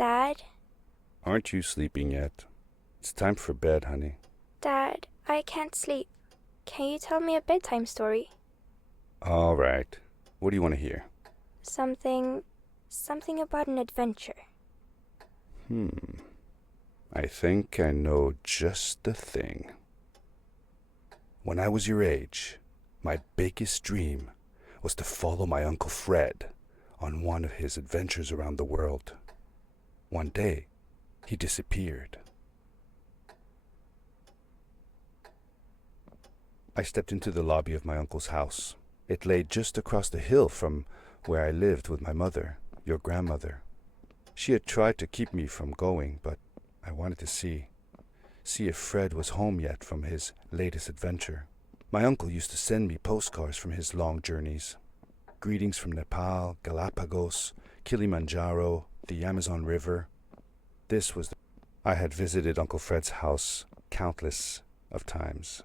Dad? Aren't you sleeping yet? It's time for bed, honey. Dad, I can't sleep. Can you tell me a bedtime story? All right. What do you want to hear? Something about an adventure. I think I know just the thing. When I was your age, my biggest dream was to follow my Uncle Fred on one of his adventures around the world. One day, he disappeared. I stepped into the lobby of my uncle's house. It lay just across the hill from where I lived with my mother, your grandmother. She had tried to keep me from going, but I wanted to see if Fred was home yet from his latest adventure. My uncle used to send me postcards from his long journeys. Greetings from Nepal, Galapagos, Kilimanjaro, the Amazon River. I had visited Uncle Fred's house countless of times.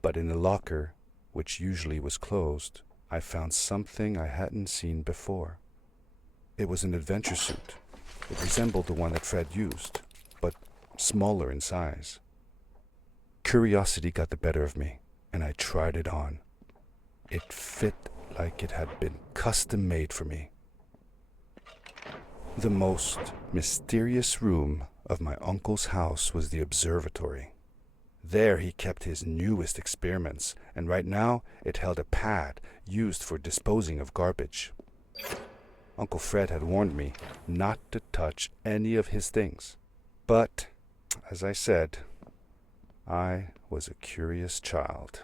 But in the locker, which usually was closed, I found something I hadn't seen before. It was an adventure suit. It resembled the one that Fred used, but smaller in size. Curiosity got the better of me, and I tried it on. It fit like it had been custom made for me. The most mysterious room of my uncle's house was the observatory. There he kept his newest experiments, and right now it held a pad used for disposing of garbage. Uncle Fred had warned me not to touch any of his things. But, as I said, I was a curious child.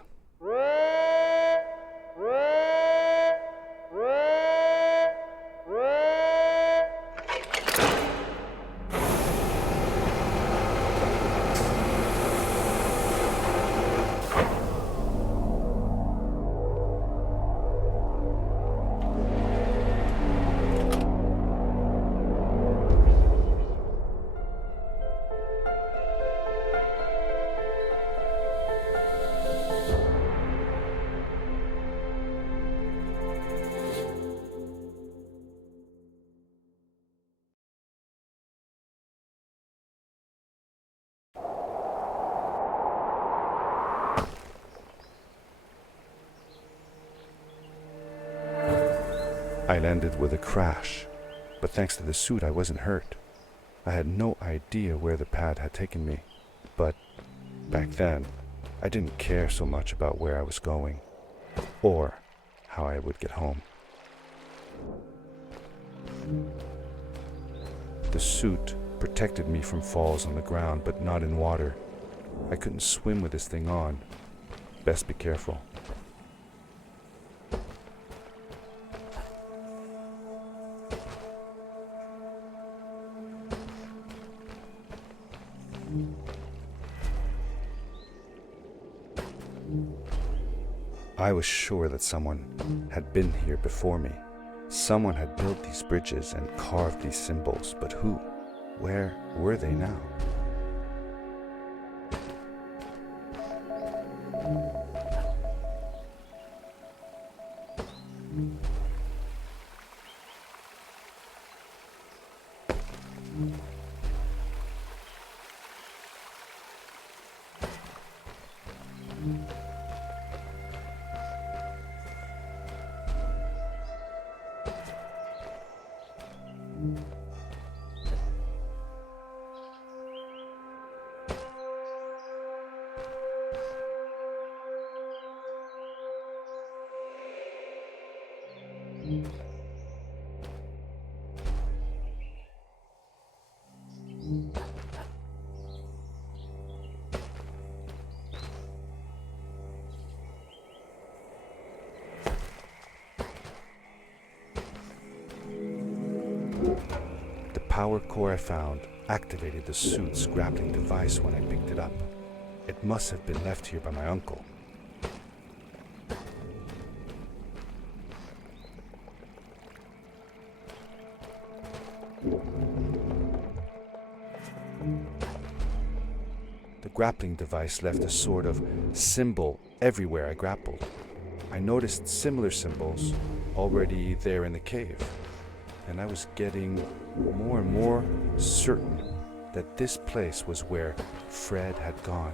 I landed with a crash, but thanks to the suit I wasn't hurt. I had no idea where the pad had taken me, but back then I didn't care so much about where I was going, or how I would get home. The suit protected me from falls on the ground, but not in water. I couldn't swim with this thing on. Best be careful. I was sure that someone had been here before me. Someone had built these bridges and carved these symbols, but who? Where were they now? The power core I found activated the suit's grappling device when I picked it up. It must have been left here by my uncle. The grappling device left a sort of symbol everywhere I grappled. I noticed similar symbols already there in the cave. and I was getting more and more certain that this place was where Fred had gone.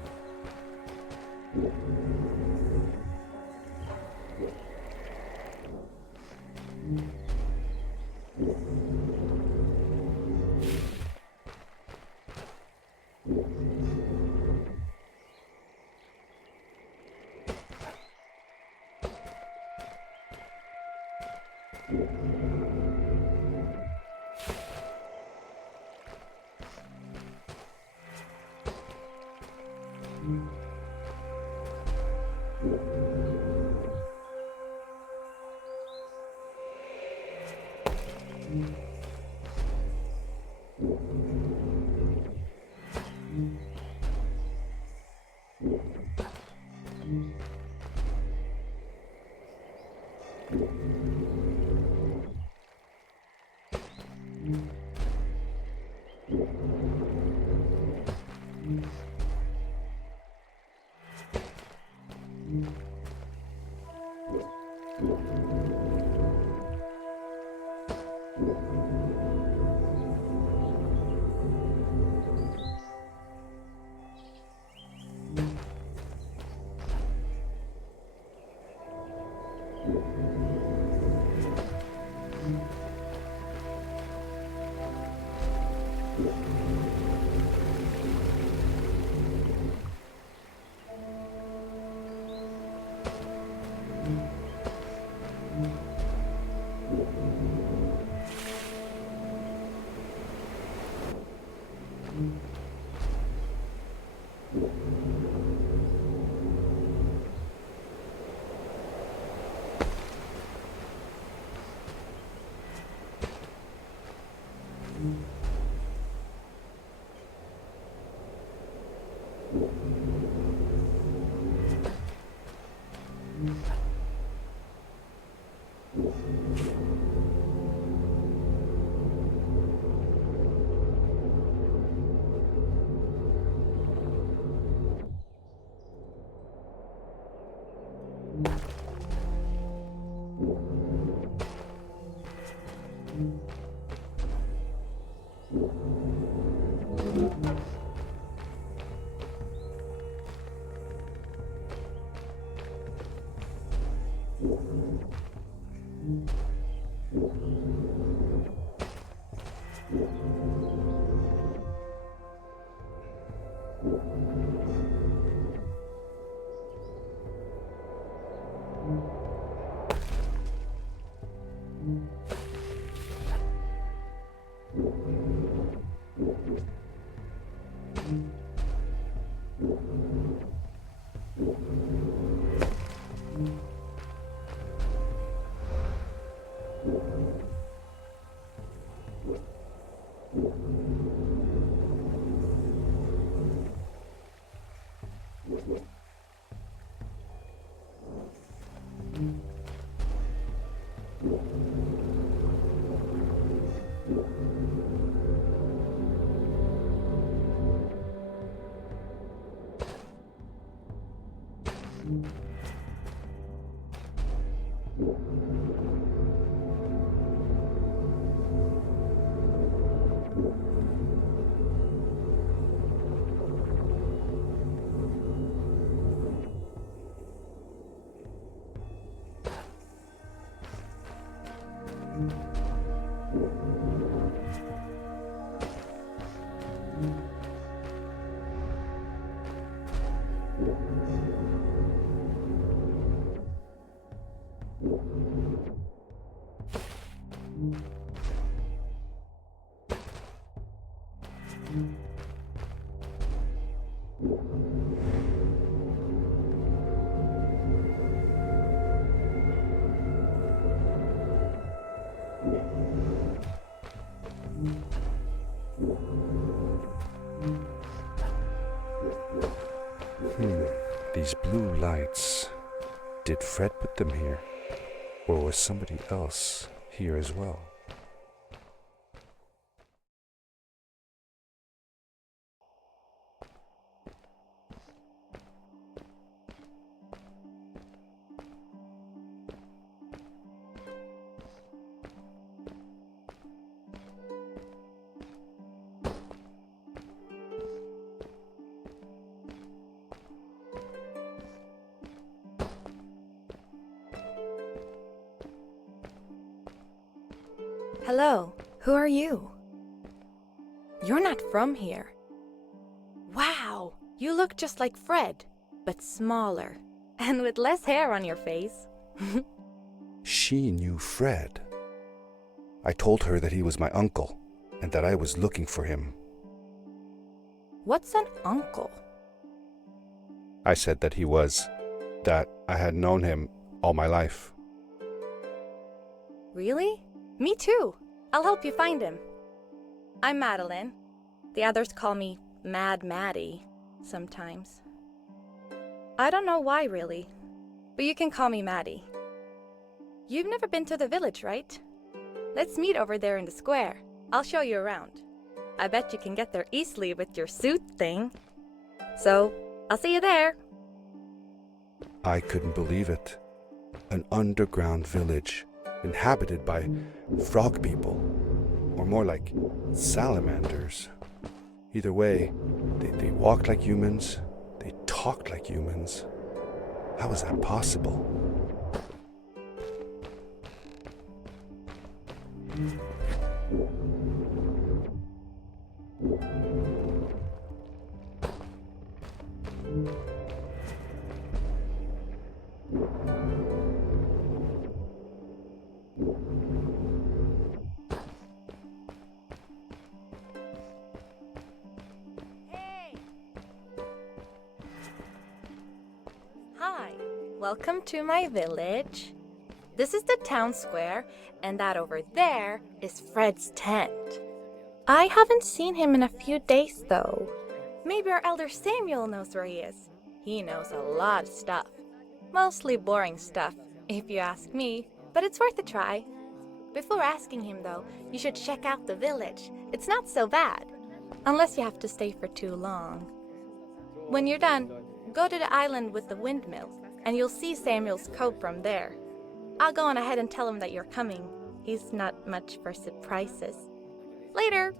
These blue lights, did Fred put them here? Or was somebody else here as well? Hello, who are you? You're not from here. Wow, you look just like Fred, but smaller, and with less hair on your face. She knew Fred. I told her that he was my uncle and that I was looking for him. What's an uncle? I said that he was, that I had known him all my life. Really? Me too. I'll help you find him. I'm Madeline. The others call me Mad Maddie sometimes. I don't know why, really, but you can call me Maddie. You've never been to the village, right? Let's meet over there in the square. I'll show you around. I bet you can get there easily with your suit thing. So, I'll see you there. I couldn't believe it. An underground village inhabited by frog people, or more like salamanders. Either way, they walked like humans, they talked like humans. How was that possible? Hey! Hi, welcome to my village. This is the town square, and that over there is Fred's tent. I haven't seen him in a few days, though. Maybe our elder Samuel knows where he is. He knows a lot of stuff. Mostly boring stuff, if you ask me, but it's worth a try. Before asking him, though, you should check out the village. It's not so bad, unless you have to stay for too long. When you're done, go to the island with the windmill, and you'll see Samuel's cove from there. I'll go on ahead and tell him that you're coming. He's not much for surprises. Later!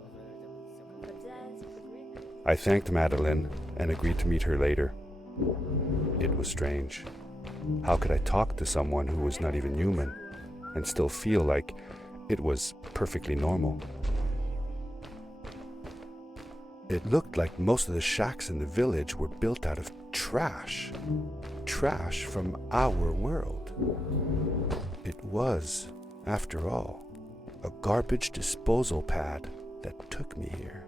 I thanked Madeline and agreed to meet her later. It was strange. How could I talk to someone who was not even human and still feel like it was perfectly normal? It looked like most of the shacks in the village were built out of trash. Trash from our world. It was, after all, a garbage disposal pad that took me here.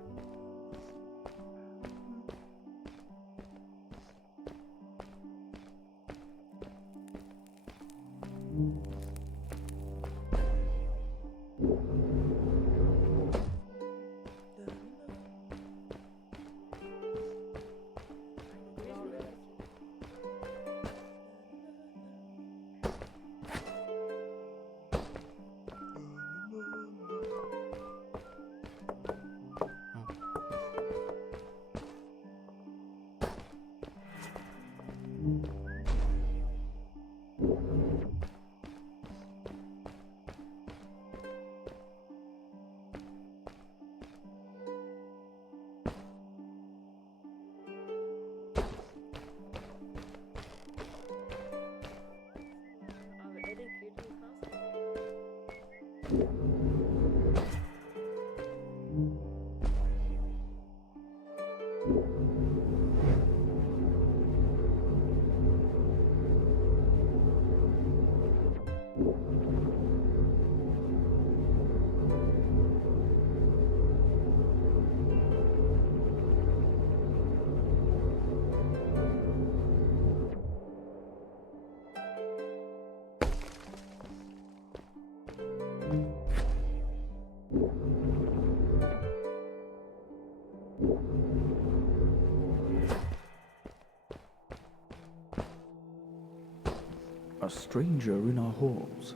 A stranger in our halls.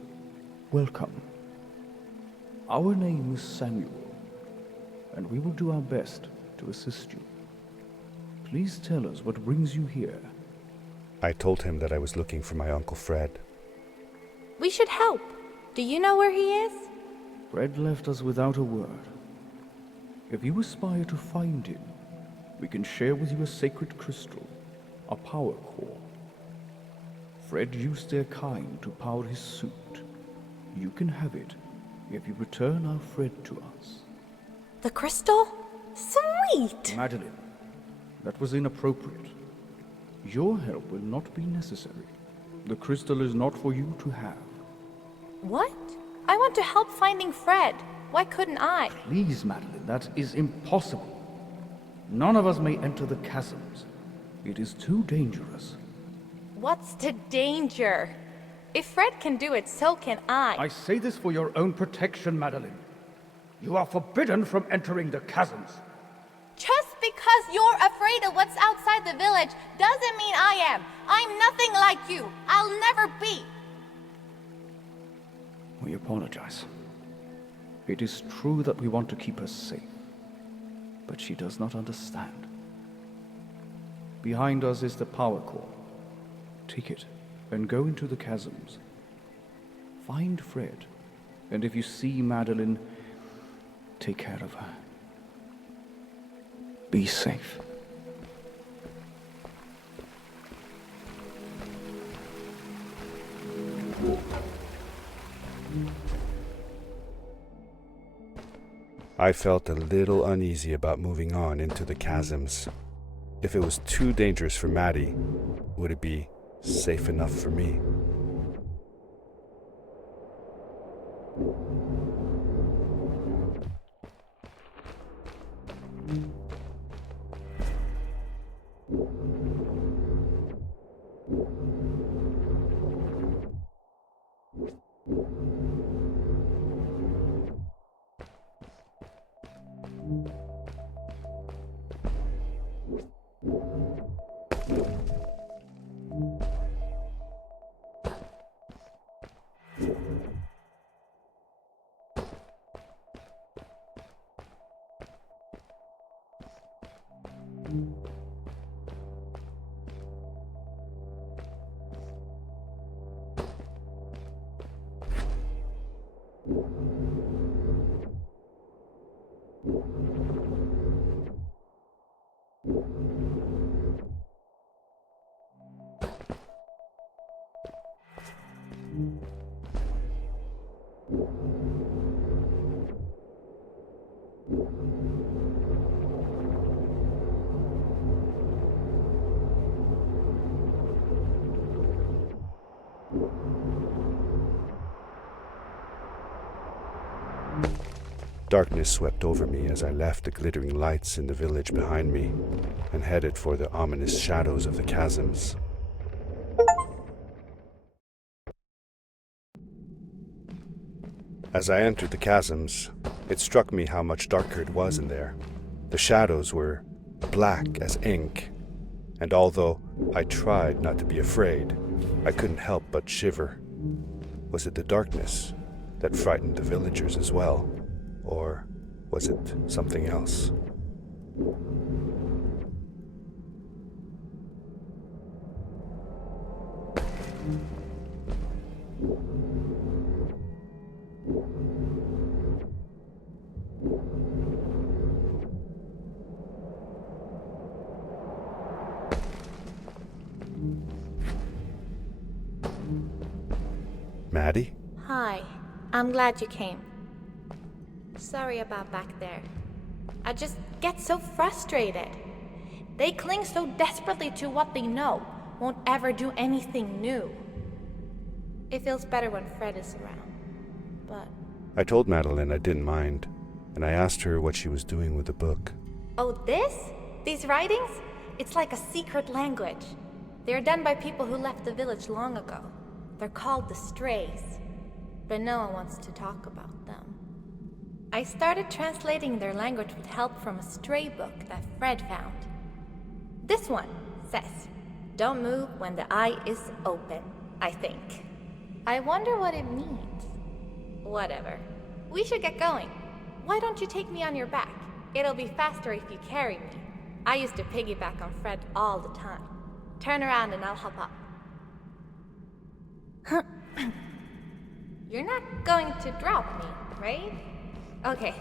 Welcome. Our name is Samuel, and we will do our best to assist you. Please tell us what brings you here. I told him that I was looking for my Uncle Fred. We should help. Do you know where he is? Fred left us without a word. If you aspire to find him, we can share with you a sacred crystal, a power core. Fred used their kind to power his suit. You can have it if you return our Fred to us. The crystal? Sweet! Madeline, that was inappropriate. Your help will not be necessary. The crystal is not for you to have. What? I want to help finding Fred. Why couldn't I? Please, Madeline, that is impossible. None of us may enter the chasms. It is too dangerous. What's the danger? If Fred can do it, so can I. I say this for your own protection, Madeline. You are forbidden from entering the chasms. Just because you're afraid of what's outside the village doesn't mean I am. I'm nothing like you. I'll never be. We apologize. It is true that we want to keep her safe, but she does not understand. Behind us is the power core. Take it and go into the chasms. Find Fred, and if you see Madeline, take care of her. Be safe. I felt a little uneasy about moving on into the chasms. If it was too dangerous for Maddie, would it be safe enough for me? Darkness swept over me as I left the glittering lights in the village behind me and headed for the ominous shadows of the chasms. As I entered the chasms, it struck me how much darker it was in there. The shadows were black as ink, and although I tried not to be afraid, I couldn't help but shiver. Was it the darkness that frightened the villagers as well? Or was it something else? Maddie? Hi, I'm glad you came. Sorry about back there. I just get so frustrated. They cling so desperately to what they know, won't ever do anything new. It feels better when Fred is around, but... I told Madeline I didn't mind, and I asked her what she was doing with the book. Oh, this? These writings? It's like a secret language. They're done by people who left the village long ago. They're called the Strays, but no one wants to talk about them. I started translating their language with help from a stray book that Fred found. This one says, "Don't move when the eye is open," I think. I wonder what it means. Whatever. We should get going. Why don't you take me on your back? It'll be faster if you carry me. I used to piggyback on Fred all the time. Turn around and I'll hop up. You're not going to drop me, right? Okay,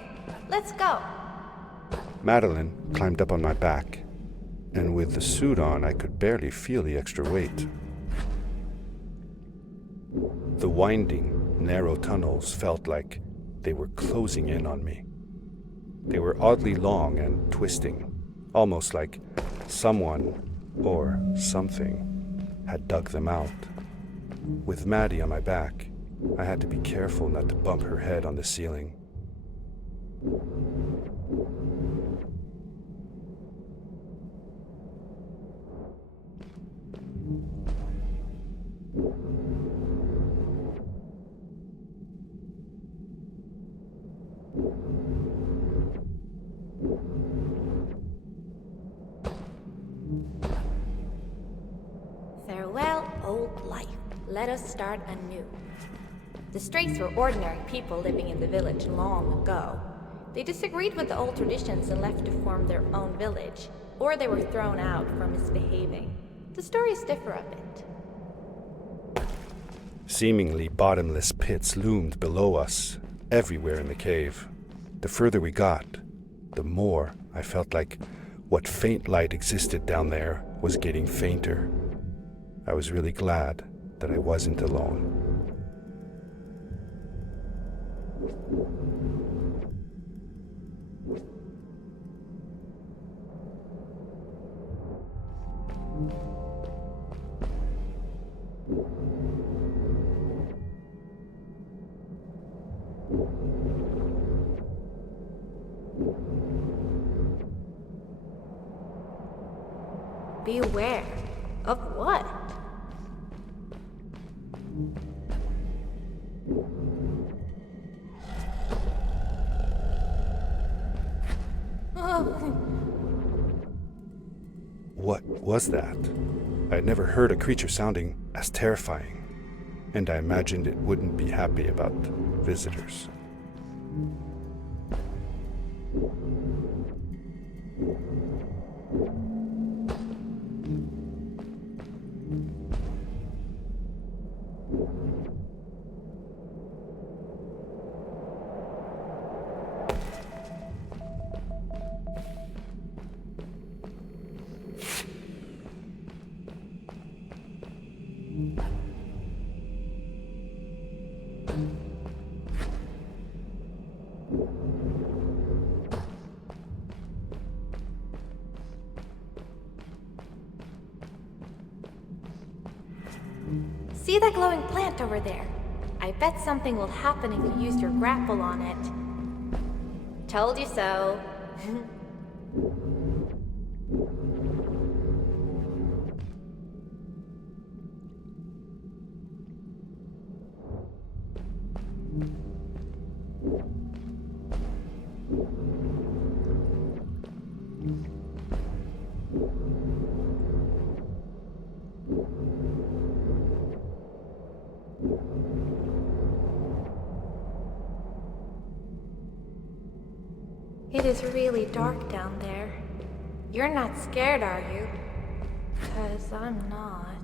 let's go. Madeline climbed up on my back, and with the suit on, I could barely feel the extra weight. The winding, narrow tunnels felt like they were closing in on me. They were oddly long and twisting, almost like someone or something had dug them out. With Maddie on my back, I had to be careful not to bump her head on the ceiling. Farewell, old life. Let us start anew. The Strays were ordinary people living in the village long ago. They disagreed with the old traditions and left to form their own village, or they were thrown out for misbehaving. The stories differ a bit. Seemingly bottomless pits loomed below us, everywhere in the cave. The further we got, the more I felt like what faint light existed down there was getting fainter. I was really glad that I wasn't alone. Beware. Of what? What was that? I had never heard a creature sounding as terrifying, and I imagined it wouldn't be happy about visitors. See that glowing plant over there? I bet something will happen if you use your grapple on it. Told you so. It is really dark down there. You're not scared, are you? 'Cause I'm not.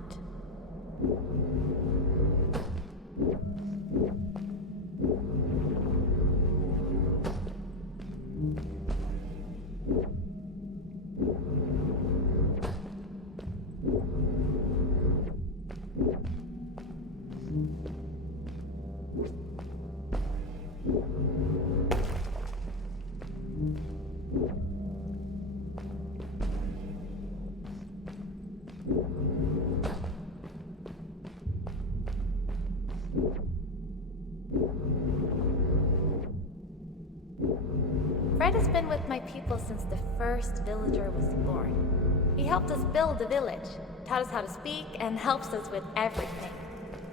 Fred has been with my people since the first villager was born. He helped us build the village, taught us how to speak, and helps us with everything.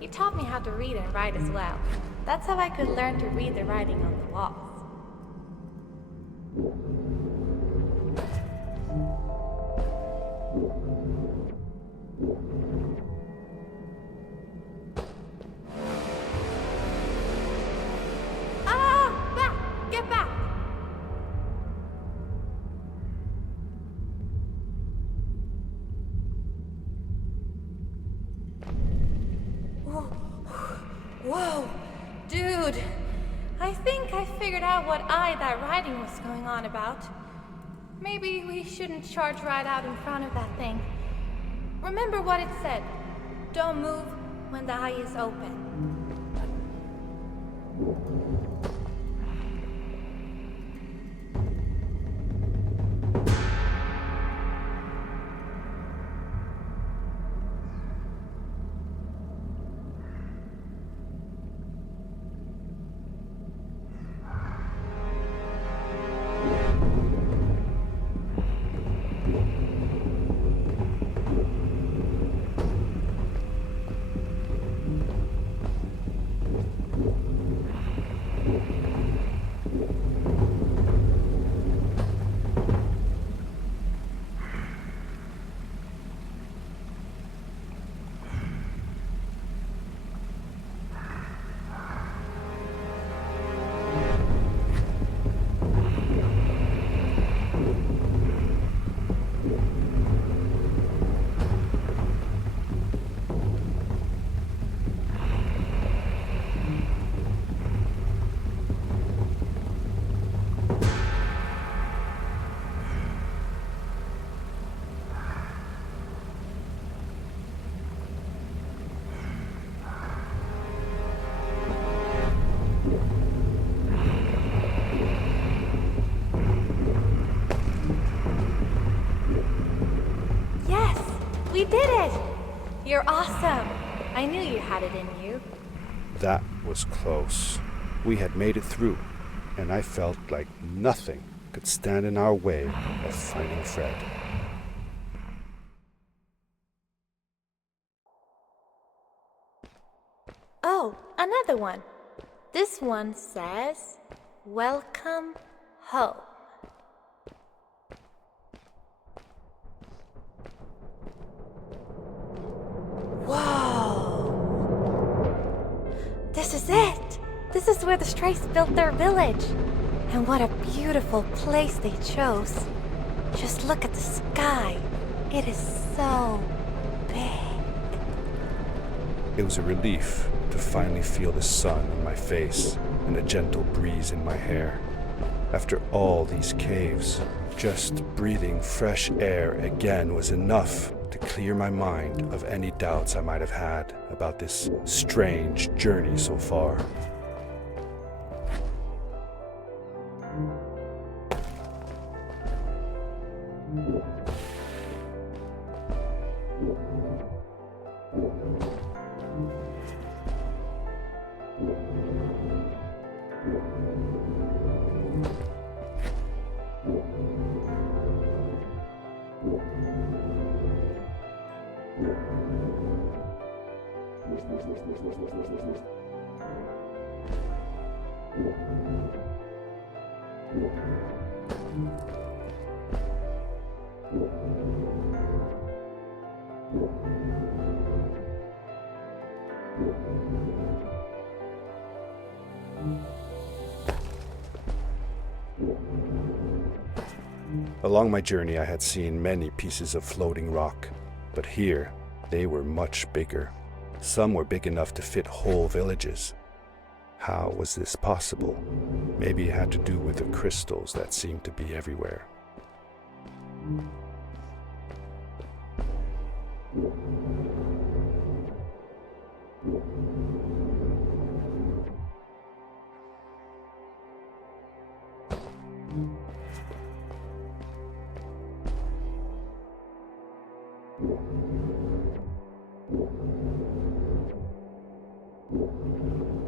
He taught me how to read and write as well. That's how I could learn to read the writing on the walls. Ah! Back! Get back! Whoa! Dude! I think I figured out what that writing was going on about. Maybe we shouldn't charge right out in front of that thing. Remember what it said. Don't move when the eye is open. Yes, we did it! You're awesome. I knew you had it in you. That was close. We had made it through, and I felt like nothing could stand in our way of finding Fred. Oh, another one. This one says, "Welcome home." Whoa! This is it! This is where the Strays built their village. And what a beautiful place they chose. Just look at the sky. It is so big. It was a relief to finally feel the sun on my face and a gentle breeze in my hair. After all these caves, just breathing fresh air again was enough to clear my mind of any doubts I might have had about this strange journey so far. Along my journey, I had seen many pieces of floating rock, but here they were much bigger. Some were big enough to fit whole villages. How was this possible? Maybe it had to do with the crystals that seemed to be everywhere.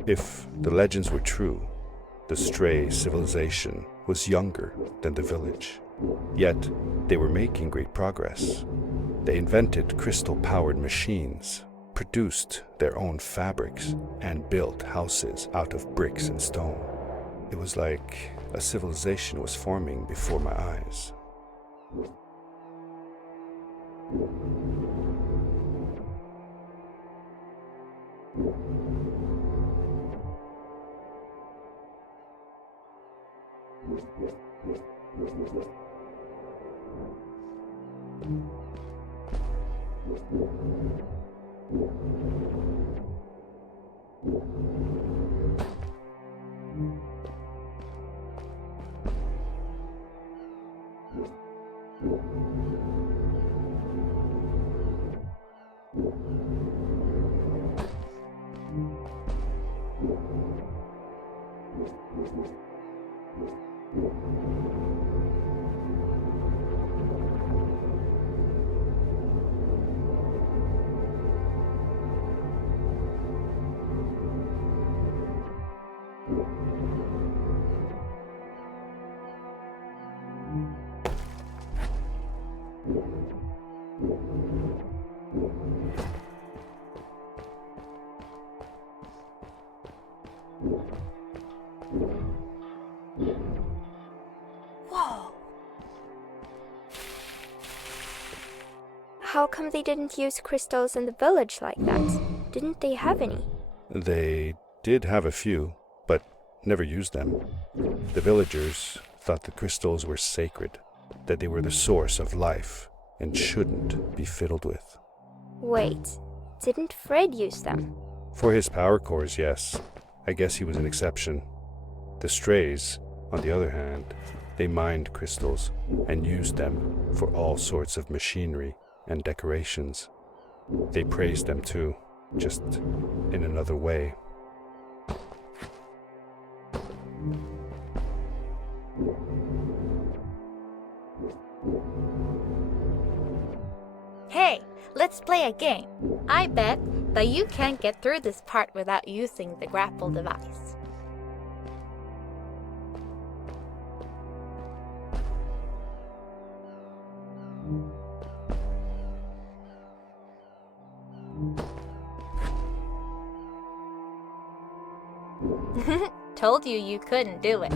If the legends were true, the Stray civilization was younger than the village. Yet, they were making great progress. They invented crystal-powered machines, produced their own fabrics, and built houses out of bricks and stone. It was like a civilization was forming before my eyes. Whoa! How come they didn't use crystals in the village like that? Didn't they have any? They did have a few, but never used them. The villagers thought the crystals were sacred, that they were the source of life and shouldn't be fiddled with. Wait, didn't Fred use them? For his power cores, yes. I guess he was an exception. The Strays, on the other hand, they mined crystals and used them for all sorts of machinery and decorations. They praised them too, just in another way. Hey, let's play a game. I bet that you can't get through this part without using the grapple device. Told you you couldn't do it.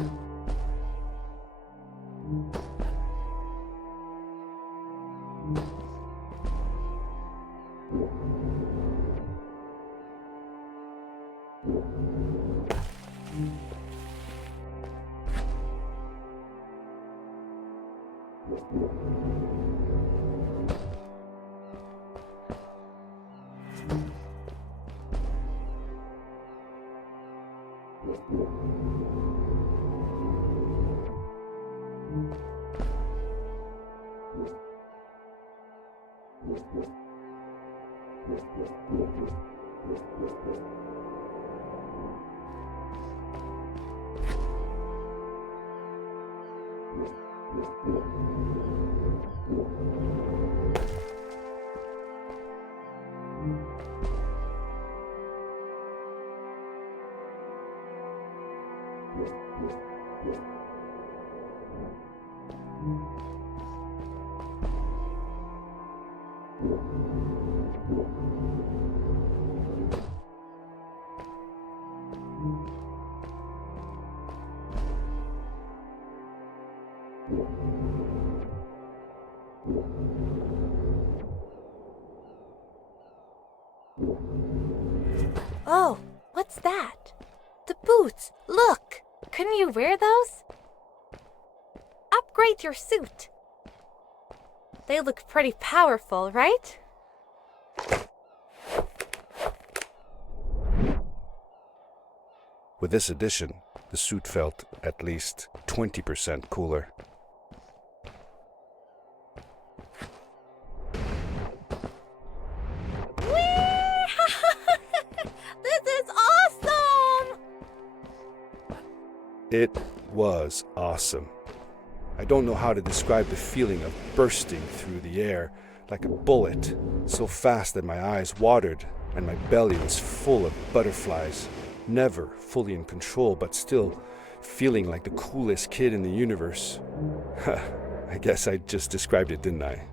Oh, what's that? The boots! Look! Couldn't you wear those? Upgrade your suit! They look pretty powerful, right? With this addition, the suit felt at least 20% cooler. This is awesome! It was awesome. I don't know how to describe the feeling of bursting through the air like a bullet, so fast that my eyes watered and my belly was full of butterflies. Never fully in control, but still feeling like the coolest kid in the universe. I guess I just described it, didn't I?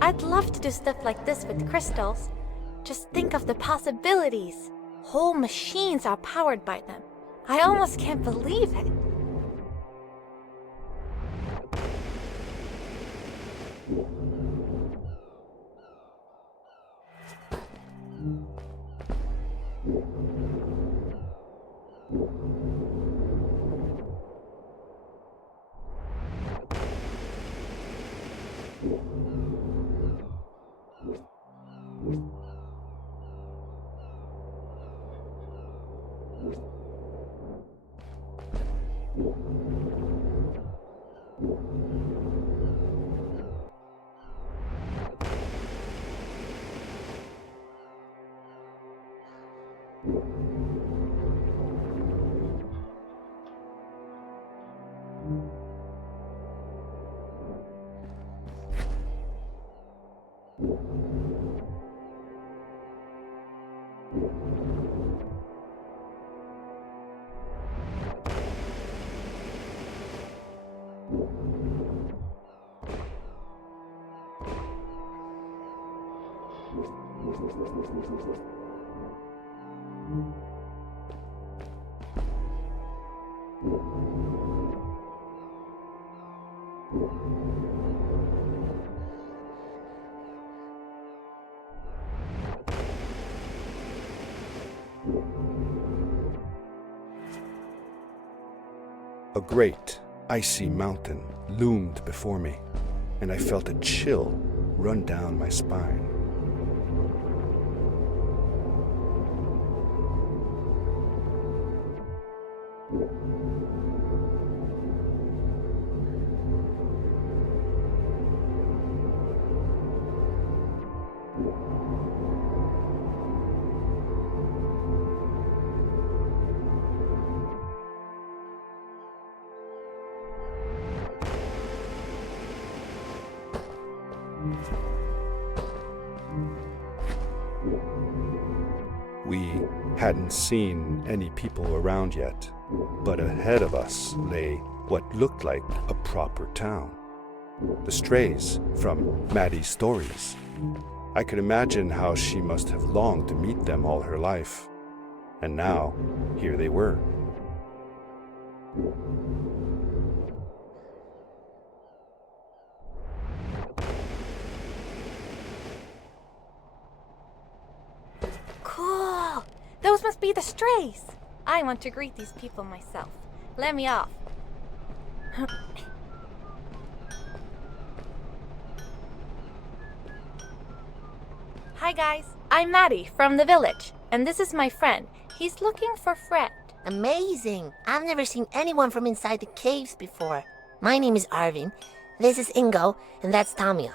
I'd love to do stuff like this with crystals. Just think of the possibilities. Whole machines are powered by them. I almost can't believe it. A great, icy mountain loomed before me, and I felt a chill run down my spine. We hadn't seen any people around yet, but ahead of us lay what looked like a proper town. The strays from Maddie's stories. I could imagine how she must have longed to meet them all her life. And now, here they were. Cool! Those must be the strays. I want to greet these people myself. Let me off. Hi guys, I'm Maddie from the village, and this is my friend. He's looking for Fred. Amazing! I've never seen anyone from inside the caves before. My name is Arvin. This is Ingo, and that's Tamia.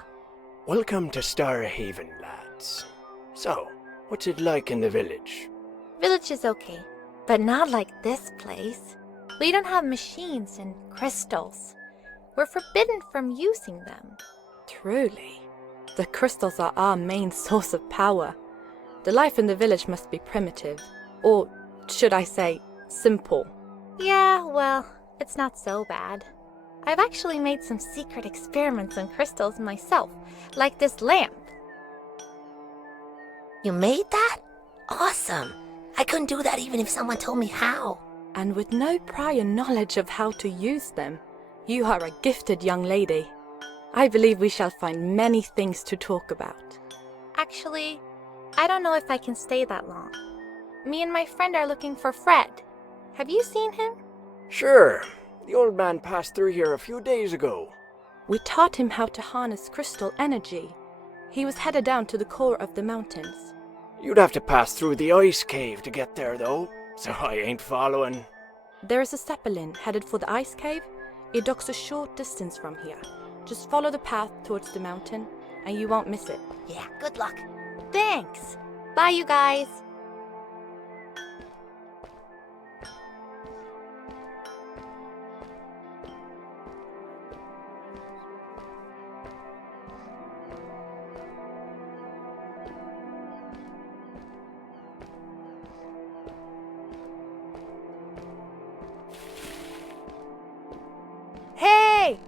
Welcome to Starhaven, lads. So, what's it like in the village? Village is okay, but not like this place. We don't have machines and crystals. We're forbidden from using them. Truly. The crystals are our main source of power. The life in the village must be primitive. Or, should I say, simple. Yeah, well, it's not so bad. I've actually made some secret experiments on crystals myself, like this lamp. You made that? Awesome! I couldn't do that even if someone told me how. And with no prior knowledge of how to use them, you are a gifted young lady. I believe we shall find many things to talk about. Actually, I don't know if I can stay that long. Me and my friend are looking for Fred. Have you seen him? Sure. The old man passed through here a few days ago. We taught him how to harness crystal energy. He was headed down to the core of the mountains. You'd have to pass through the ice cave to get there, though, so I ain't following. There is a Zeppelin headed for the ice cave. It docks a short distance from here. Just follow the path towards the mountain, and you won't miss it. Yeah, good luck. Thanks. Bye, you guys. Hey!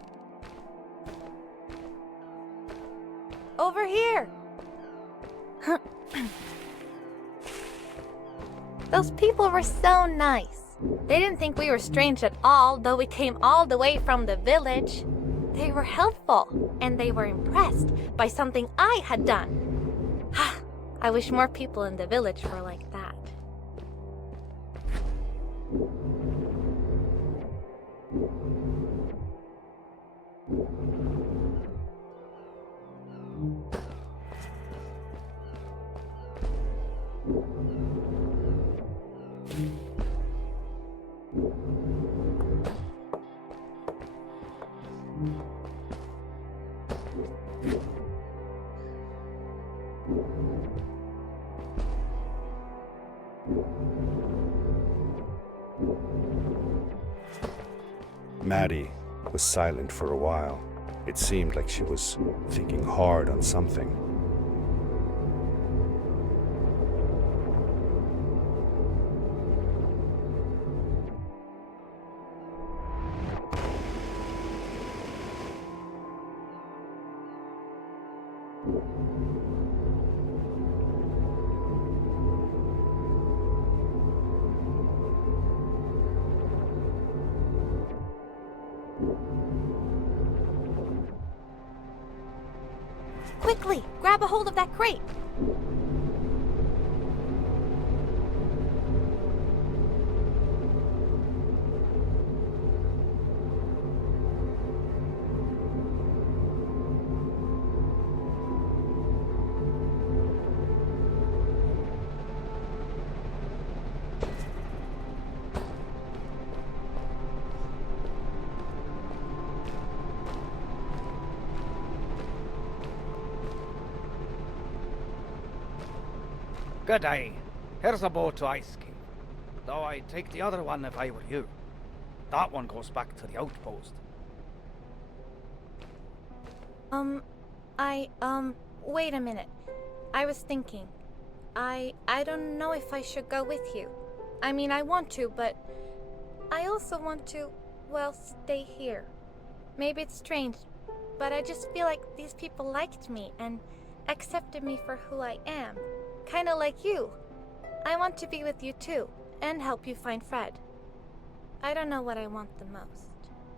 Over here! Those people were so nice. They didn't think we were strange at all, though we came all the way from the village. They were helpful, and they were impressed by something I had done. I wish more people in the village were like that. Maddie was silent for a while. It seemed like she was thinking hard on something. Quickly, grab a hold of that crate. Good day. Here's a boat to Ice Cave. Though I'd take the other one if I were you. That one goes back to the outpost. Wait a minute. I was thinking. I don't know if I should go with you. I mean, I want to, but I also want to, well, stay here. Maybe it's strange, but I just feel like these people liked me and accepted me for who I am. Kinda like you. I want to be with you too, and help you find Fred. I don't know what I want the most.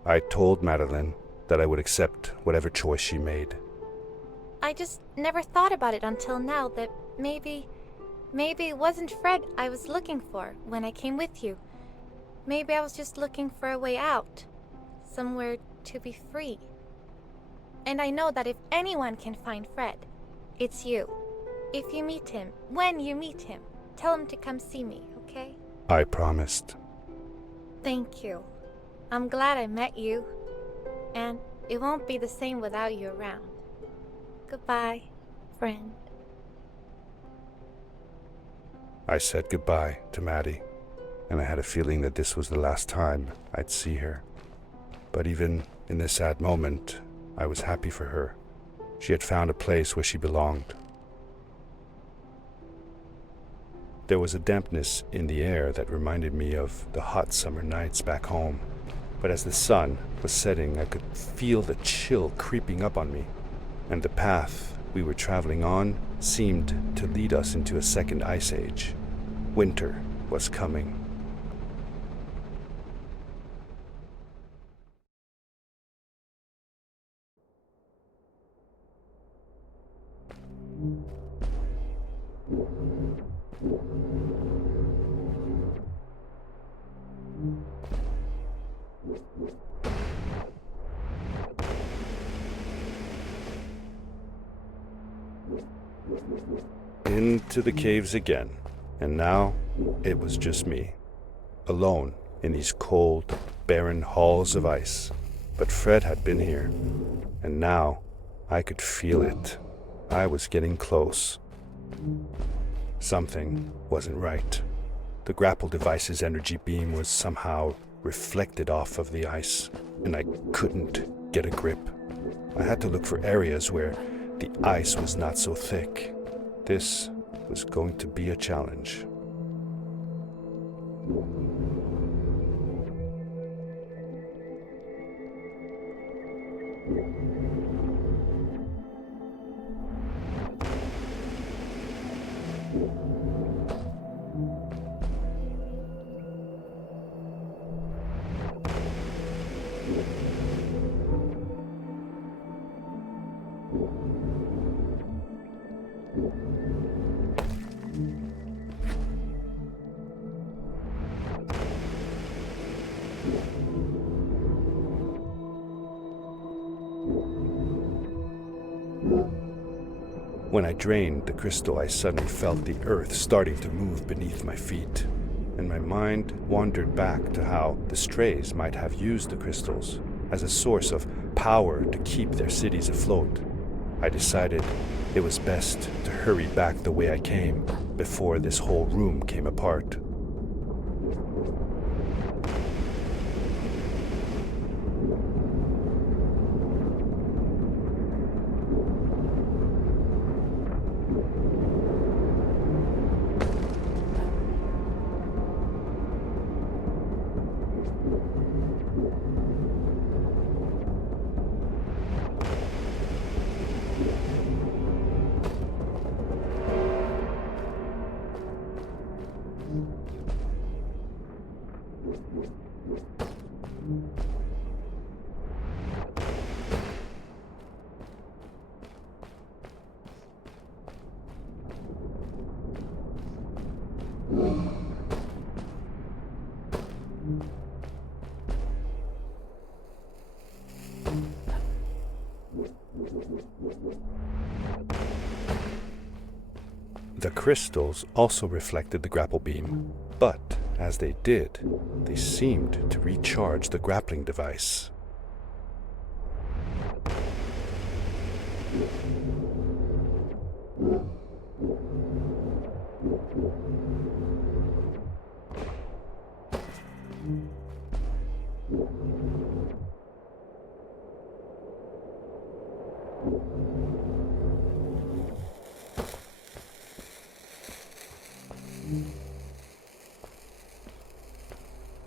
I told Madeline that I would accept whatever choice she made. I just never thought about it until now that maybe it wasn't Fred I was looking for when I came with you. Maybe I was just looking for a way out. Somewhere to be free. And I know that if anyone can find Fred, it's you. If you meet him, when you meet him, tell him to come see me, okay? I promised. Thank you. I'm glad I met you. And it won't be the same without you around. Goodbye, friend. I said goodbye to Maddie, and I had a feeling that this was the last time I'd see her. But even in this sad moment, I was happy for her. She had found a place where she belonged. There was a dampness in the air that reminded me of the hot summer nights back home. But as the sun was setting, I could feel the chill creeping up on me, and the path we were traveling on seemed to lead us into a second ice age. Winter was coming. Into the caves again, and now it was just me, alone in these cold, barren halls of ice. But Fred had been here, and now I could feel it. I was getting close. Something wasn't right. The grapple device's energy beam was somehow reflected off of the ice, and I couldn't get a grip. I had to look for areas where the ice was not so thick. This was going to be a challenge. When I drained the crystal, I suddenly felt the earth starting to move beneath my feet, and my mind wandered back to how the Strays might have used the crystals as a source of power to keep their cities afloat. I decided it was best to hurry back the way I came before this whole room came apart. The crystals also reflected the grapple beam, but as they did, they seemed to recharge the grappling device.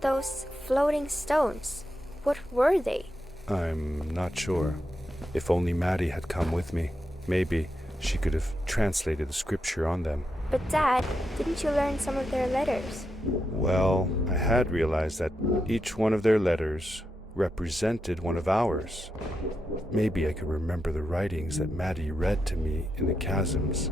Those floating stones, what were they? I'm not sure. If only Maddie had come with me, maybe she could have translated the scripture on them. But Dad, didn't you learn some of their letters? Well, I had realized that each one of their letters represented one of ours. Maybe I could remember the writings that Maddie read to me in the chasms.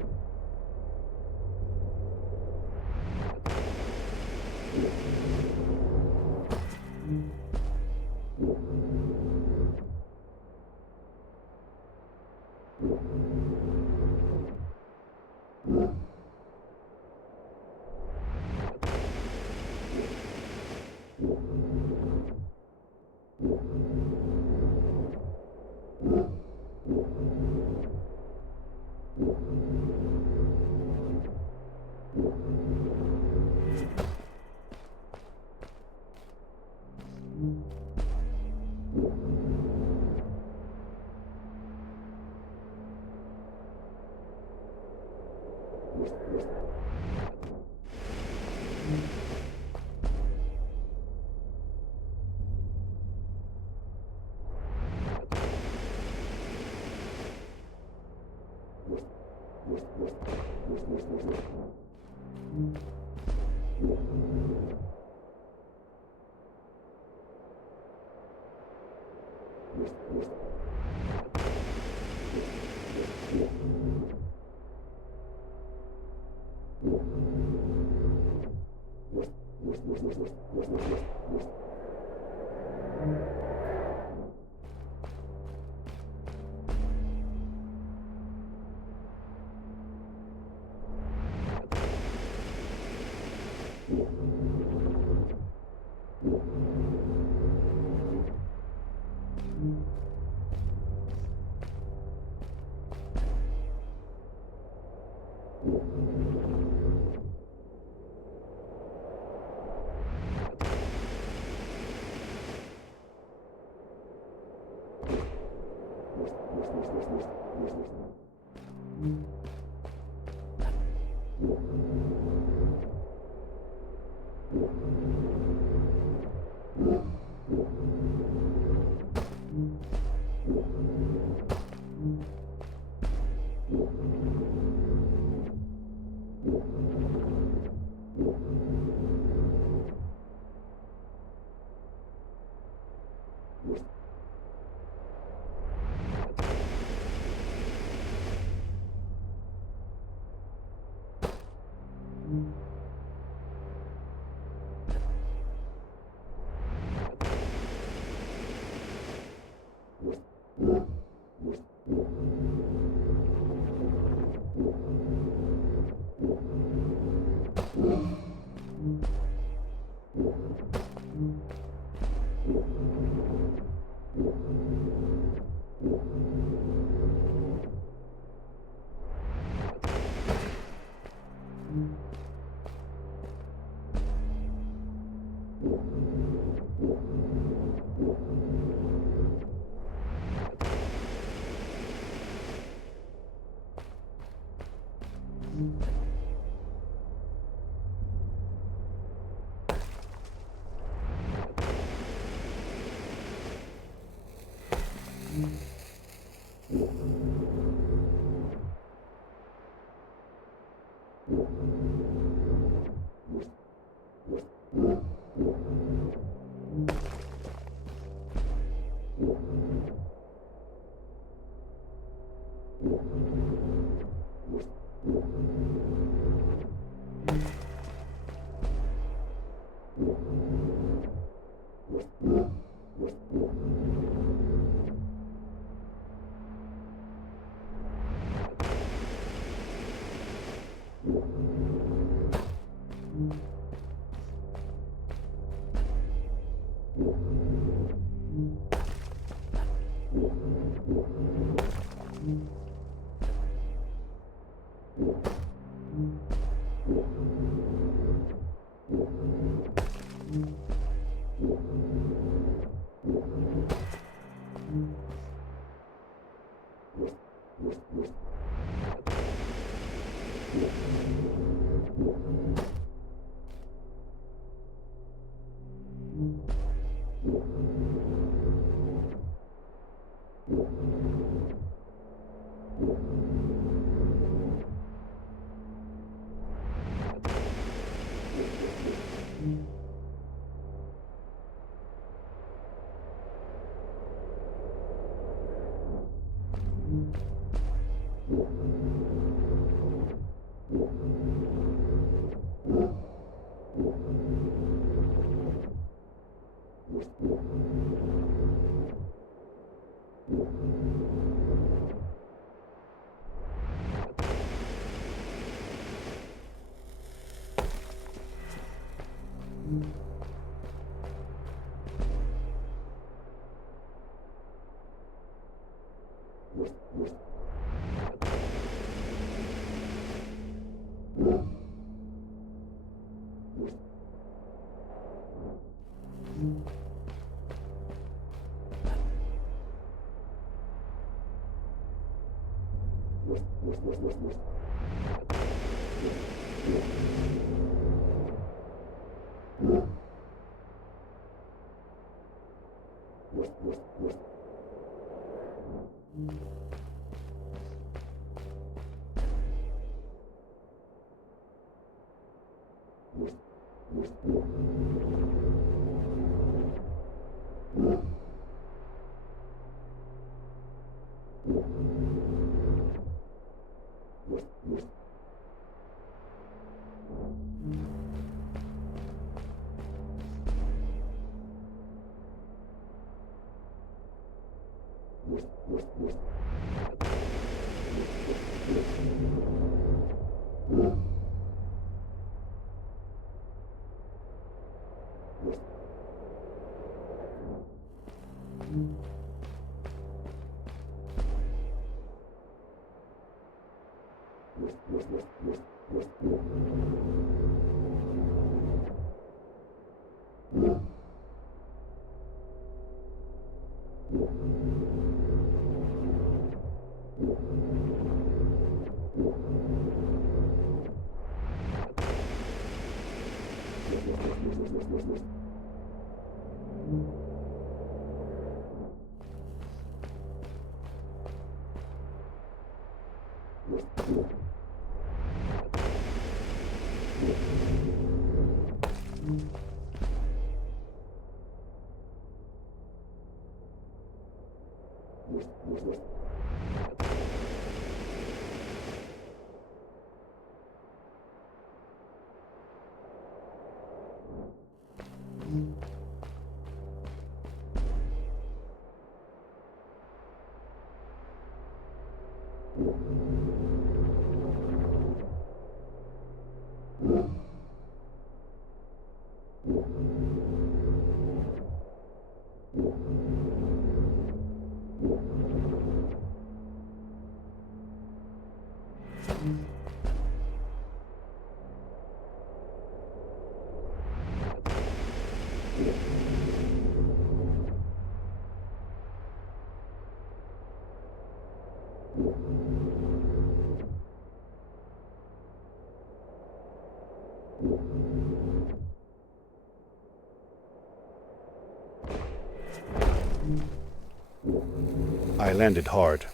I landed hard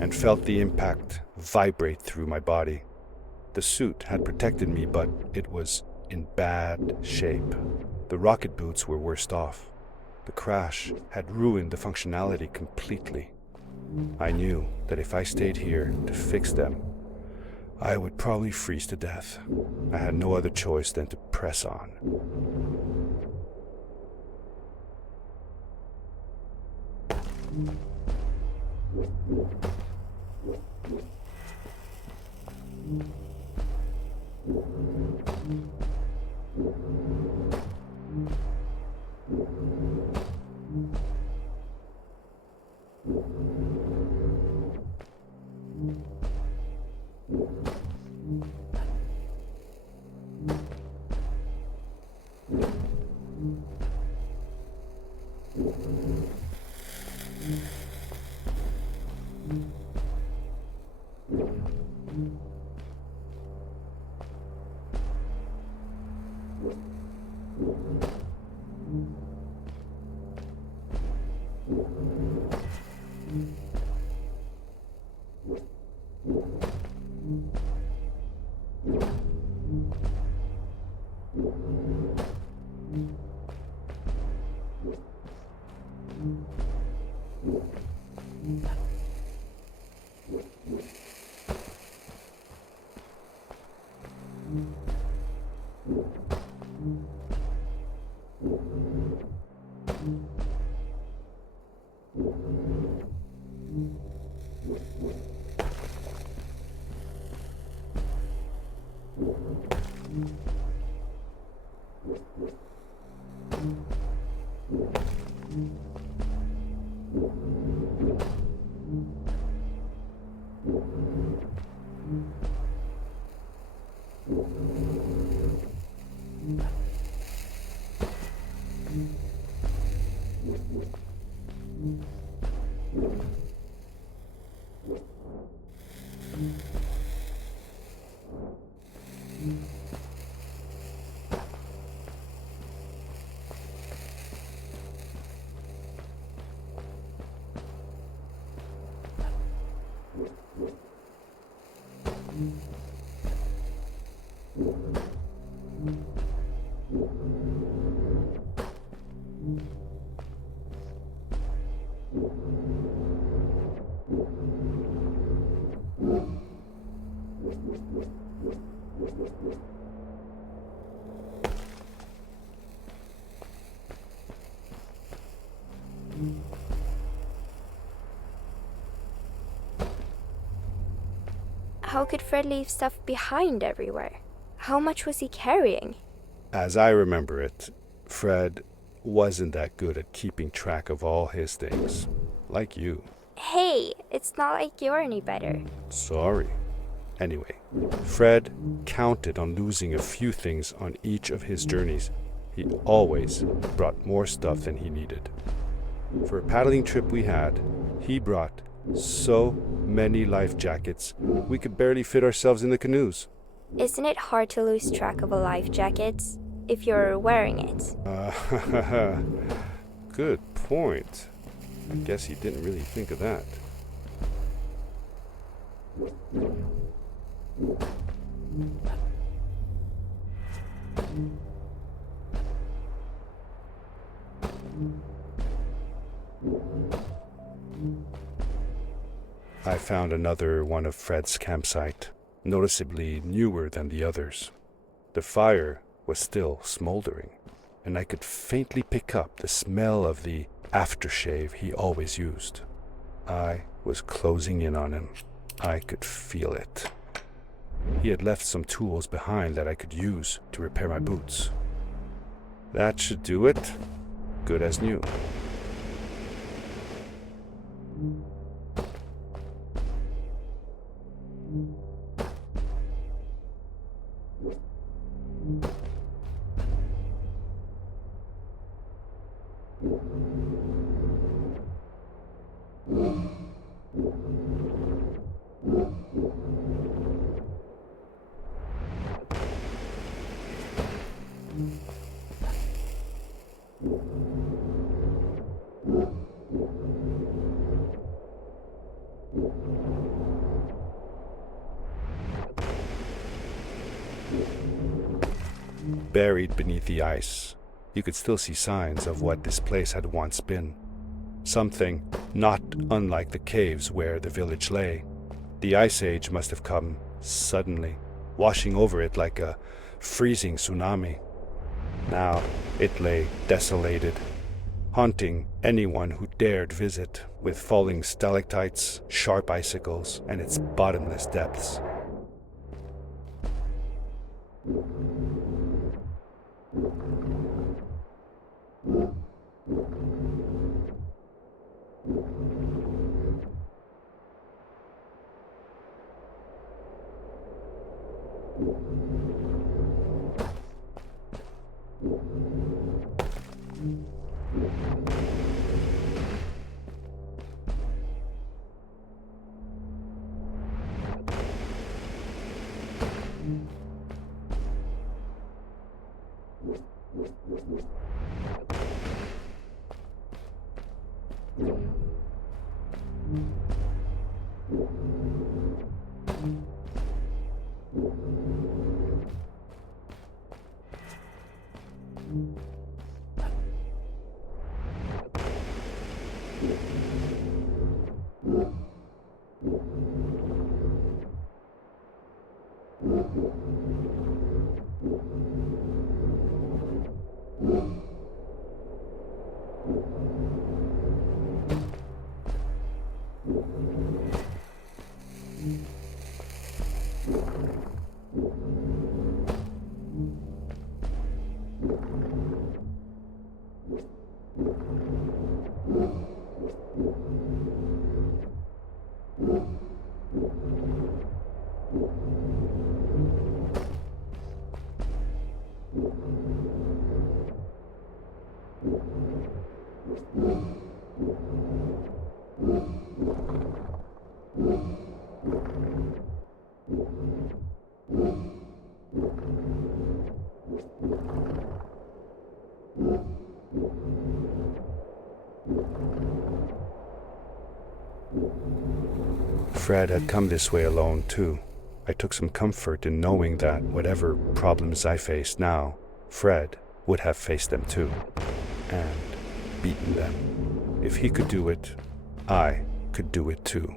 and felt the impact vibrate through my body. The suit had protected me, but it was in bad shape. The rocket boots were worst off. The crash had ruined the functionality completely. I knew that if I stayed here to fix them, I would probably freeze to death. I had no other choice than to press on. How could Fred leave stuff behind everywhere? How much was he carrying? As I remember it, Fred wasn't that good at keeping track of all his things. Like you. Hey, it's not like you're any better. Sorry. Anyway, Fred counted on losing a few things on each of his journeys. He always brought more stuff than he needed. For a paddling trip we had, he brought so many life jackets, we could barely fit ourselves in the canoes. Isn't it hard to lose track of a life jacket if you're wearing it? Good point. I guess he didn't really think of that. I found another one of Fred's campsite, noticeably newer than the others. The fire was still smoldering, and I could faintly pick up the smell of the aftershave he always used. I was closing in on him. I could feel it. He had left some tools behind that I could use to repair my boots. That should do it. Good as new. Buried beneath the ice, you could still see signs of what this place had once been. Something not unlike the caves where the village lay. The Ice Age must have come suddenly, washing over it like a freezing tsunami. Now it lay desolated, haunting anyone who dared visit, with falling stalactites, sharp icicles, and its bottomless depths. Fred had come this way alone, too. I took some comfort in knowing that whatever problems I faced now, Fred would have faced them too, and beaten them. If he could do it, I could do it too.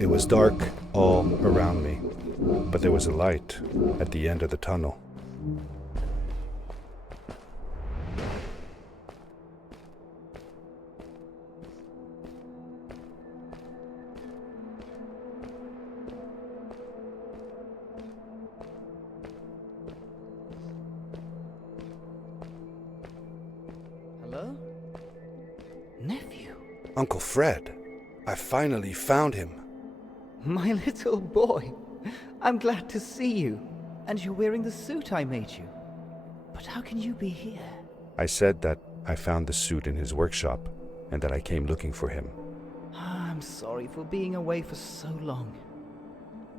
It was dark all around me, but there was a light at the end of the tunnel. Hello? Nephew? Uncle Fred, I finally found him. My little boy. I'm glad to see you. And you're wearing the suit I made you. But how can you be here? I said that I found the suit in his workshop and that I came looking for him. I'm sorry for being away for so long.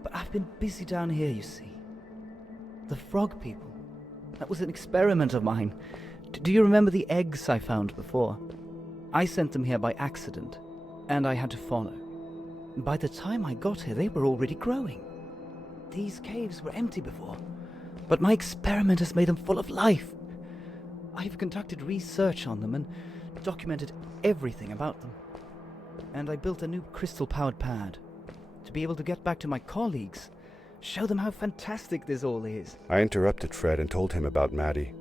But I've been busy down here, you see. The frog people. That was an experiment of mine. Do you remember the eggs I found before? I sent them here by accident, and I had to follow. By the time I got here, they were already growing. These caves were empty before, but my experiment has made them full of life. I've conducted research on them and documented everything about them. And I built a new crystal-powered pad to be able to get back to my colleagues, show them how fantastic this all is. I interrupted Fred and told him about Maddie,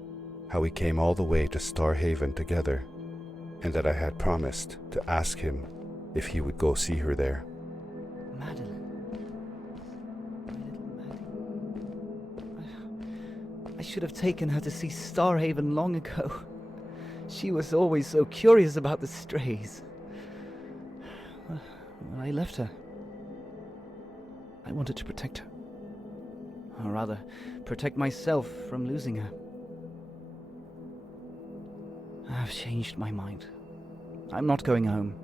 how we came all the way to Starhaven together, and that I had promised to ask him if he would go see her there. Madeline. My little Maddie. I should have taken her to see Starhaven long ago. She was always so curious about the strays. Well, I left her. I wanted to protect her. Or rather, protect myself from losing her. I've changed my mind. I'm not going home.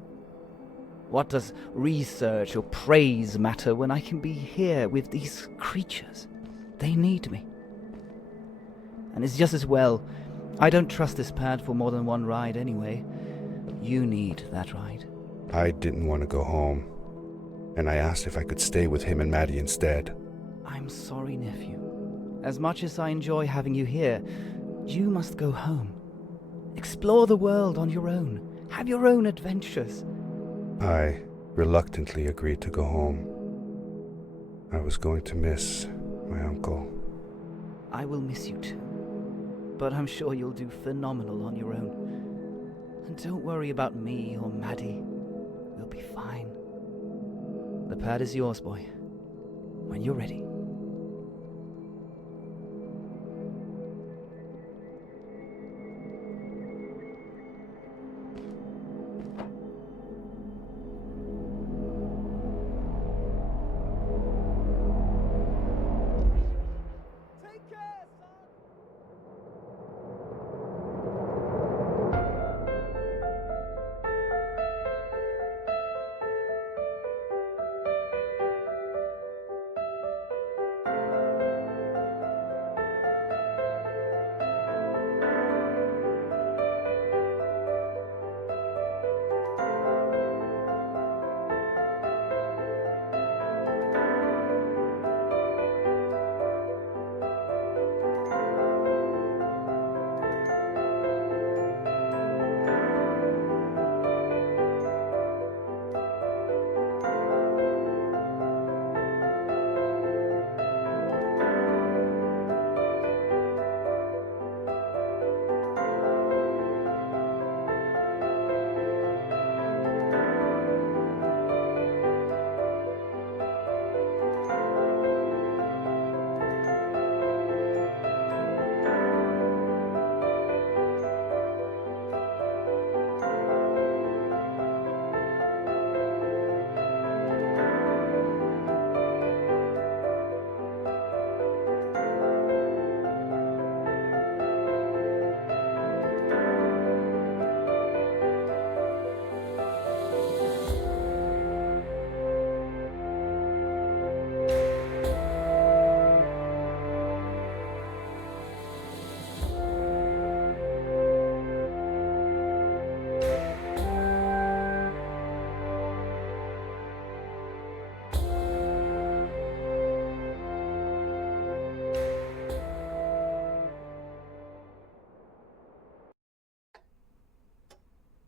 What does research or praise matter when I can be here with these creatures? They need me. And it's just as well. I don't trust this pad for more than one ride anyway. You need that ride. I didn't want to go home, and I asked if I could stay with him and Maddie instead. I'm sorry, nephew. As much as I enjoy having you here, you must go home. Explore the world on your own. Have your own adventures. I reluctantly agreed to go home. I was going to miss my uncle. I will miss you too. But I'm sure you'll do phenomenal on your own. And don't worry about me or Maddie. We'll be fine. The pad is yours, boy. When you're ready.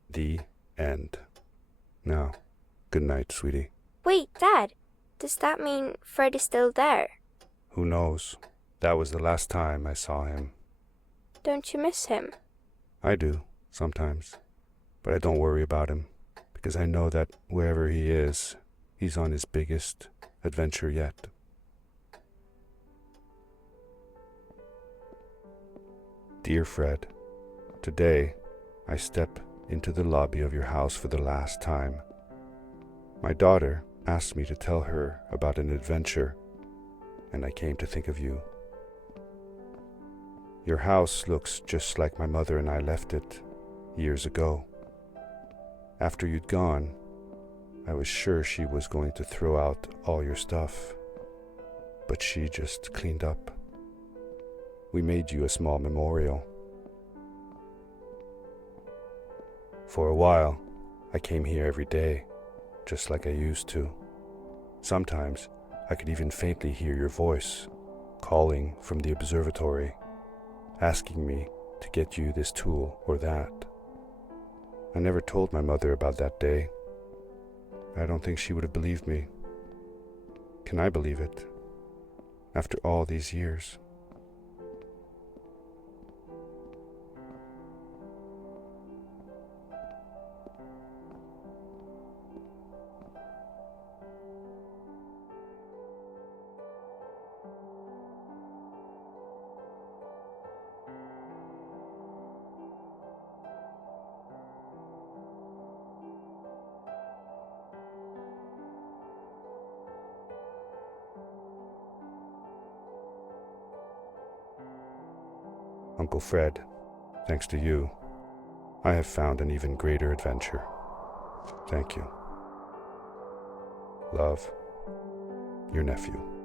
The end. Now, good night, sweetie. Wait, Dad. Does that mean Fred is still there? Who knows? That was the last time I saw him. Don't you miss him? I do, sometimes. But I don't worry about him, because I know that wherever he is, he's on his biggest adventure yet. Dear Fred, today I step into the lobby of your house for the last time. My daughter asked me to tell her about an adventure, and I came to think of you. Your house looks just like my mother and I left it years ago. After you'd gone, I was sure she was going to throw out all your stuff, but she just cleaned up. We made you a small memorial. For a while, I came here every day, just like I used to. Sometimes I could even faintly hear your voice, calling from the observatory, asking me to get you this tool or that. I never told my mother about that day. I don't think she would have believed me. Can I believe it? After all these years. Uncle Fred, thanks to you, I have found an even greater adventure. Thank you. Love, your nephew.